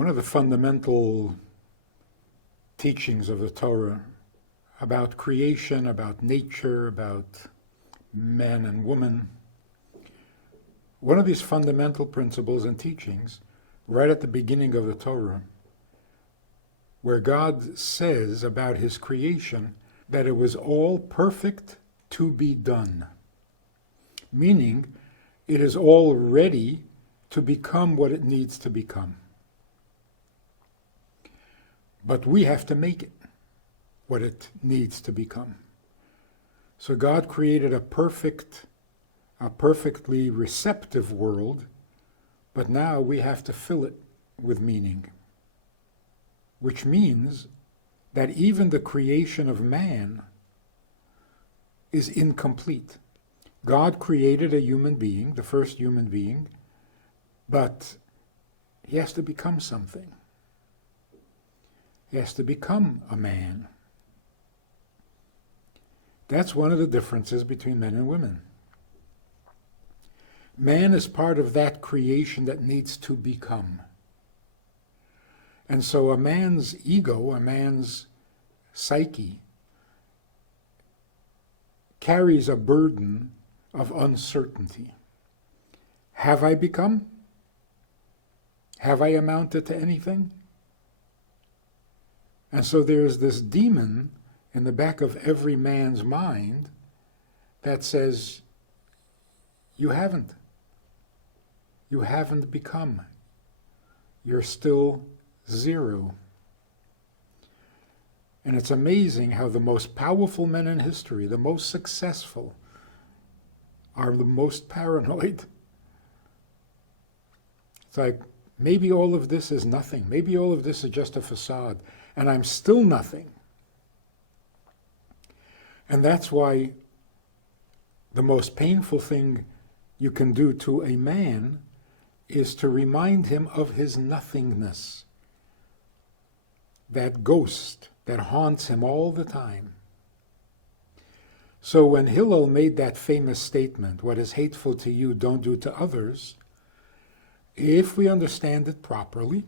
One of the fundamental teachings of the Torah about creation, about nature, about man and woman, one of these fundamental principles and teachings, right at the beginning of the Torah, where God says about his creation that it was all perfect to be done, meaning it is all ready to become what it needs to become. But we have to make it what it needs to become. So God created a perfectly receptive world, but now we have to fill it with meaning, which means that even the creation of man is incomplete. God created a human being, the first human being, but he has to become something. He has to become a man. That's one of the differences between men and women. Man is part of that creation that needs to become. And so a man's ego, a man's psyche, carries a burden of uncertainty. Have I become? Have I amounted to anything? And so there's this demon in the back of every man's mind that says, you haven't. You haven't become. You're still zero. And it's amazing how the most powerful men in history, the most successful, are the most paranoid. It's like, maybe all of this is nothing. Maybe all of this is just a facade, and I'm still nothing. And that's why the most painful thing you can do to a man is to remind him of his nothingness, that ghost that haunts him all the time. So when Hillel made that famous statement, what is hateful to you, don't do to others, if we understand it properly,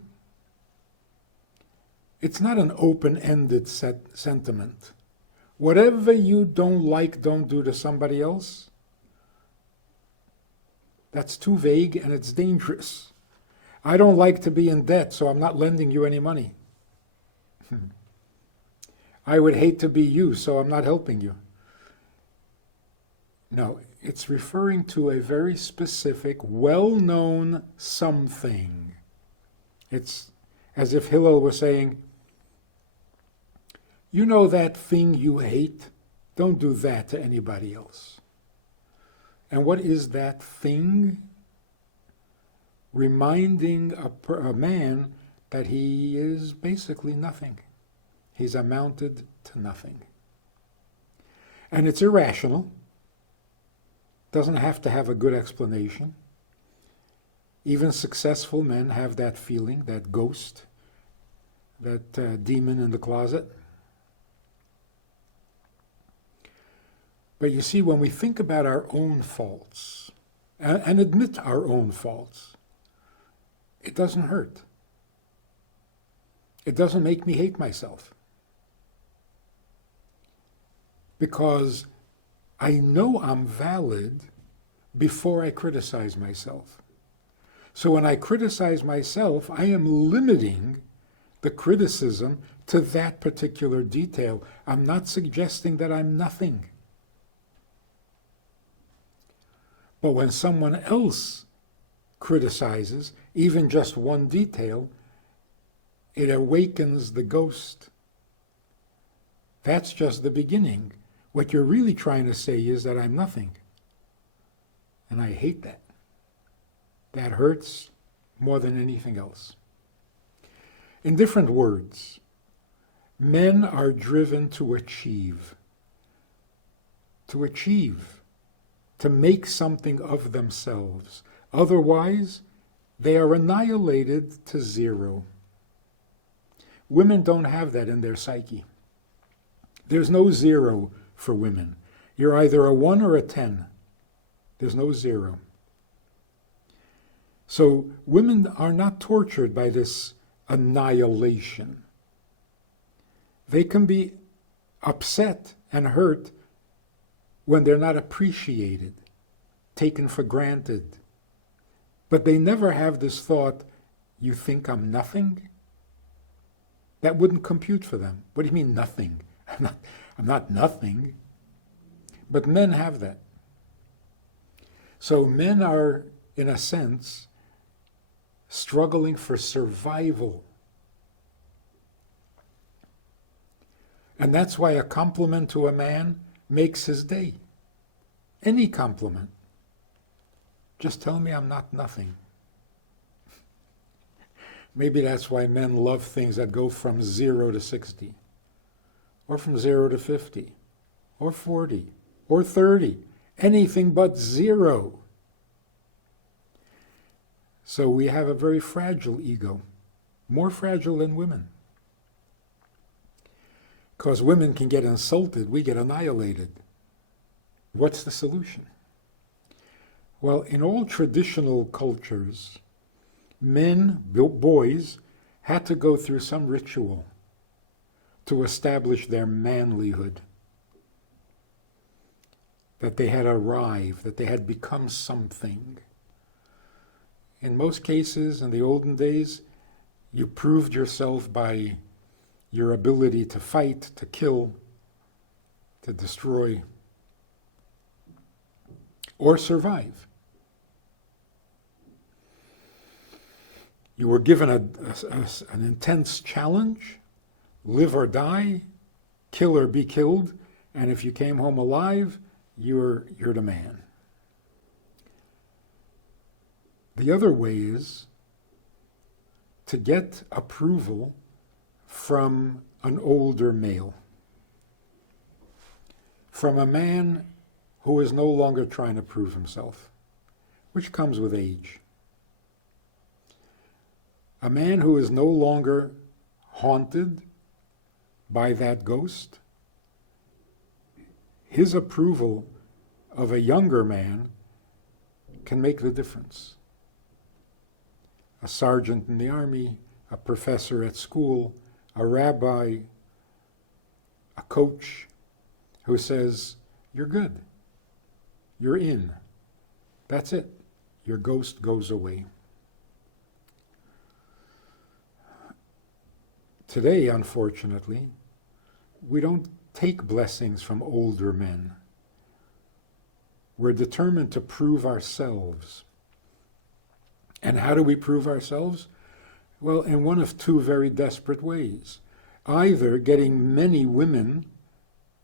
it's not an open-ended sentiment. Whatever you don't like, don't do to somebody else. That's too vague and it's dangerous. I don't like to be in debt, so I'm not lending you any money. I would hate to be you, so I'm not helping you. No, it's referring to a very specific, well-known something. It's as if Hillel was saying, you know that thing you hate? Don't do that to anybody else. And what is that thing? Reminding a man that he is basically nothing. He's amounted to nothing. And it's irrational. Doesn't have to have a good explanation. Even successful men have that feeling, that ghost, that demon in the closet. But you see, when we think about our own faults and admit our own faults, it doesn't hurt. It doesn't make me hate myself. Because I know I'm valid before I criticize myself. So when I criticize myself, I am limiting the criticism to that particular detail. I'm not suggesting that I'm nothing. But when someone else criticizes, even just one detail, it awakens the ghost. That's just the beginning. What you're really trying to say is that I'm nothing. And I hate that. That hurts more than anything else. In different words, men are driven to achieve. To make something of themselves. Otherwise, they are annihilated to zero. Women don't have that in their psyche. There's no zero for women. You're either a 1 or a 10. There's no zero. So women are not tortured by this annihilation. They can be upset and hurt when they're not appreciated, taken for granted. But they never have this thought, you think I'm nothing? That wouldn't compute for them. What do you mean nothing? I'm not nothing. But men have that. So men are, in a sense, struggling for survival. And that's why a compliment to a man makes his day. Any compliment. Just tell me I'm not nothing. Maybe that's why men love things that go from 0 to 60, or from 0 to 50, or 40, or 30. Anything but 0. So we have a very fragile ego, more fragile than women. Because women can get insulted, we get annihilated. What's the solution? Well, in all traditional cultures, men, boys, had to go through some ritual to establish their manlyhood, that they had arrived, that they had become something. In most cases, in the olden days, you proved yourself by your ability to fight, to kill, to destroy, or survive. You were given an intense challenge, live or die, kill or be killed, and if you came home alive, you're the man. The other way is to get approval from an older male, from a man who is no longer trying to prove himself, which comes with age. A man who is no longer haunted by that ghost, his approval of a younger man can make the difference. A sergeant in the army, a professor at school, a rabbi, a coach who says, you're good, you're in. That's it. Your ghost goes away. Today, unfortunately, we don't take blessings from older men. We're determined to prove ourselves. And how do we prove ourselves? Well, in one of two very desperate ways. Either getting many women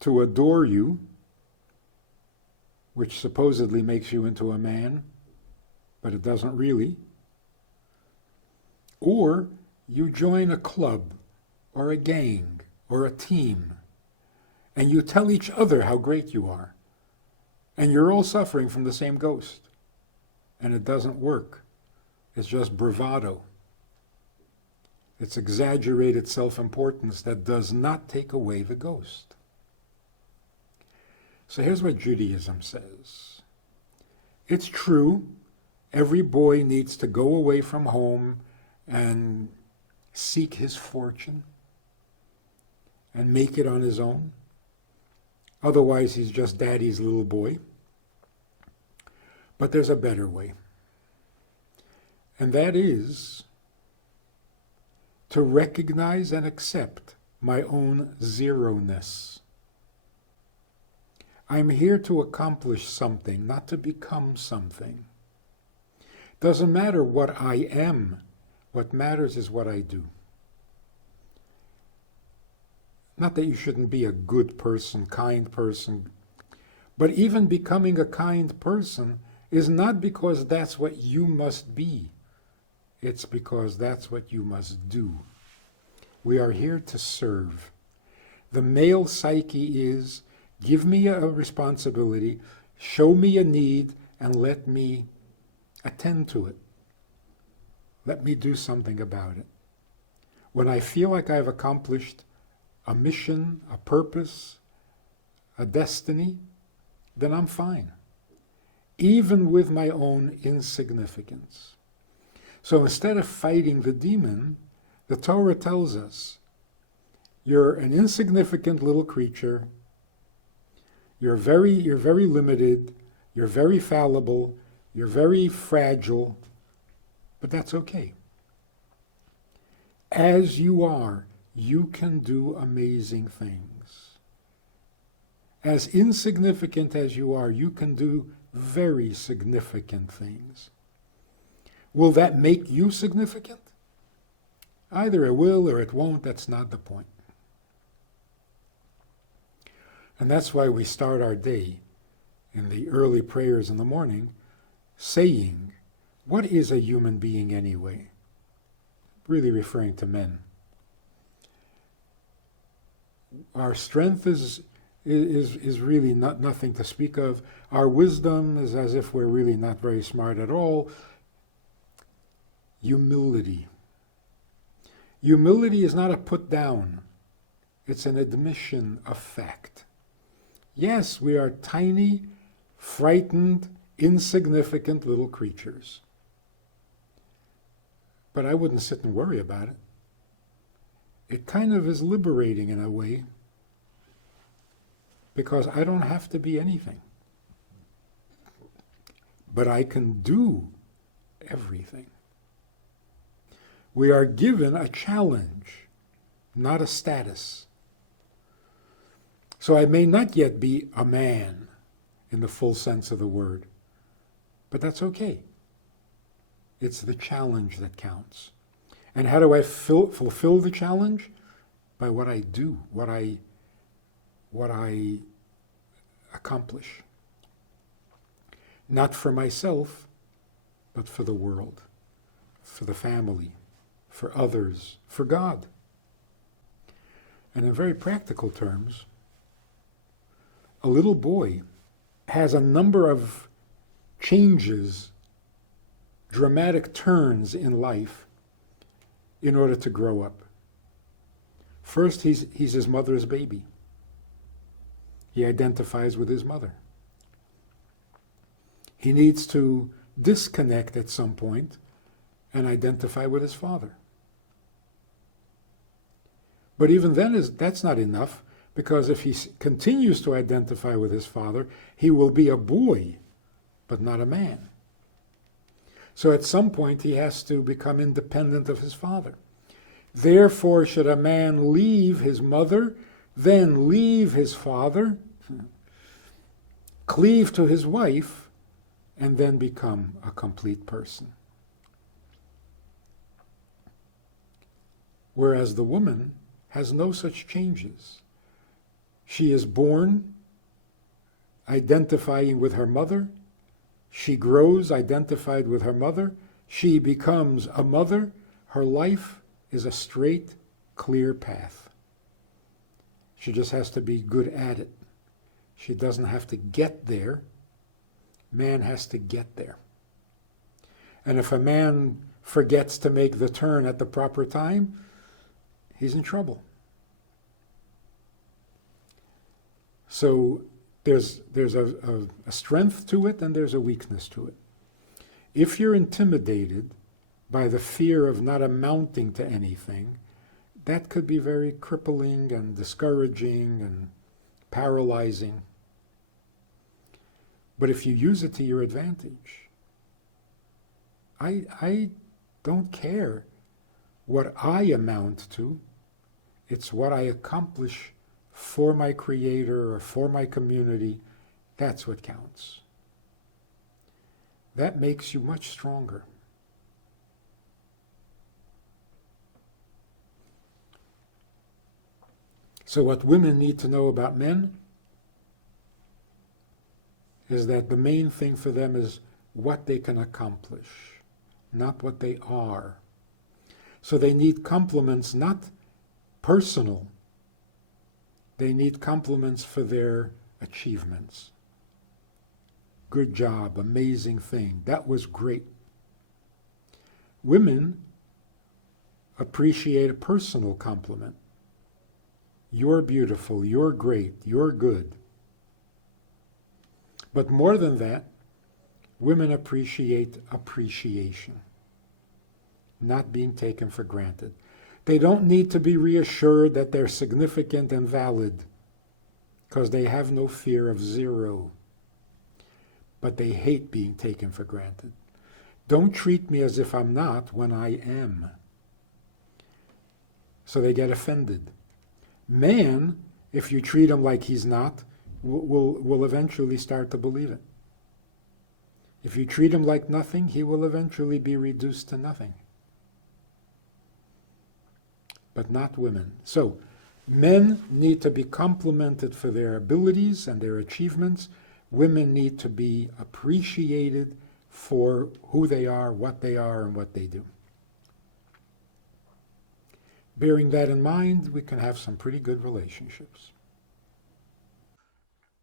to adore you, which supposedly makes you into a man, but it doesn't really. Or you join a club, or a gang, or a team, and you tell each other how great you are. And you're all suffering from the same ghost. And it doesn't work. It's just bravado. It's exaggerated self-importance that does not take away the ghost. So here's what Judaism says. It's true, every boy needs to go away from home and seek his fortune and make it on his own. Otherwise, he's just daddy's little boy. But there's a better way. And that is to recognize and accept my own zero-ness. I'm here to accomplish something, not to become something. Doesn't matter what I am. What matters is what I do. Not that you shouldn't be a good person, kind person, but even becoming a kind person is not because that's what you must be. It's because that's what you must do. We are here to serve. The male psyche is, give me a responsibility, show me a need, and let me attend to it. Let me do something about it. When I feel like I've accomplished a mission, a purpose, a destiny, then I'm fine, even with my own insignificance. So instead of fighting the demon, The Torah tells us, you're an insignificant little creature, you're very limited, you're very fallible, you're very fragile, but that's okay. As you are, you can do amazing things. As insignificant as you are, you can do very significant things. Will that make you significant? Either it will or it won't, that's not the point. And that's why we start our day in the early prayers in the morning saying, what is a human being anyway? Really referring to men. Our strength is really nothing to speak of. Our wisdom is as if we're really not very smart at all. Humility. Humility is not a put down. It's an admission of fact. Yes, we are tiny, frightened, insignificant little creatures. But I wouldn't sit and worry about it. It kind of is liberating in a way, because I don't have to be anything. But I can do everything. We are given a challenge, not a status. So I may not yet be a man in the full sense of the word, but that's okay. It's the challenge that counts. And how do I fulfill the challenge? By what I do, what I accomplish. Not for myself, but for the world, for the family, for others, for God. And in very practical terms, a little boy has a number of changes, dramatic turns in life in order to grow up. First, he's his mother's baby. He identifies with his mother. He needs to disconnect at some point and identify with his father. But even then, that's not enough, because if he continues to identify with his father, he will be a boy, but not a man. So at some point, he has to become independent of his father. Therefore, should a man leave his mother, then leave his father, cleave to his wife, and then become a complete person. Whereas the woman has no such changes. She is born identifying with her mother. She grows identified with her mother. She becomes a mother. Her life is a straight, clear path. She just has to be good at it. She doesn't have to get there. Man has to get there. And if a man forgets to make the turn at the proper time, he's in trouble. So there's a strength to it and there's a weakness to it. If you're intimidated by the fear of not amounting to anything, that could be very crippling and discouraging and paralyzing. But if you use it to your advantage, I don't care what I amount to. It's what I accomplish for my Creator or for my community. That's what counts. That makes you much stronger. So what women need to know about men is that the main thing for them is what they can accomplish, not what they are. So they need compliments, not personal. They need compliments for their achievements. Good job, amazing thing, that was great. Women appreciate a personal compliment. You're beautiful, you're great, you're good. But more than that, women appreciate appreciation, not being taken for granted. They don't need to be reassured that they're significant and valid, because they have no fear of zero. But they hate being taken for granted. Don't treat me as if I'm not when I am. So they get offended. Man, if you treat him like he's not, will eventually start to believe it. If you treat him like nothing, he will eventually be reduced to nothing. But not women. So, men need to be complimented for their abilities and their achievements. Women need to be appreciated for who they are, and what they do. Bearing that in mind, we can have some pretty good relationships.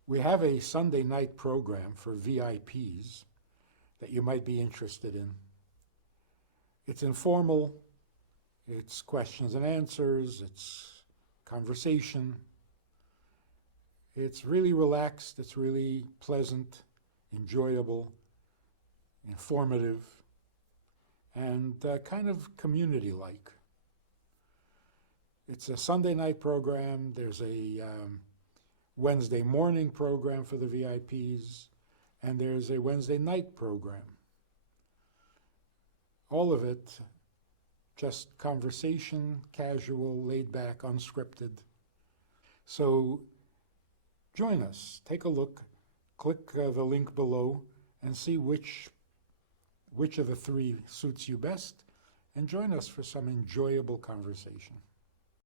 We have a Sunday night program for VIPs that you might be interested in. It's informal, it's questions and answers, it's conversation. It's really relaxed, it's really pleasant, enjoyable, informative, and kind of community-like. It's a Sunday night program. There's a Wednesday morning program for the VIPs, and there's a Wednesday night program. All of it just conversation, casual, laid back, unscripted. So join us, take a look, click the link below and see which of the three suits you best, and join us for some enjoyable conversation.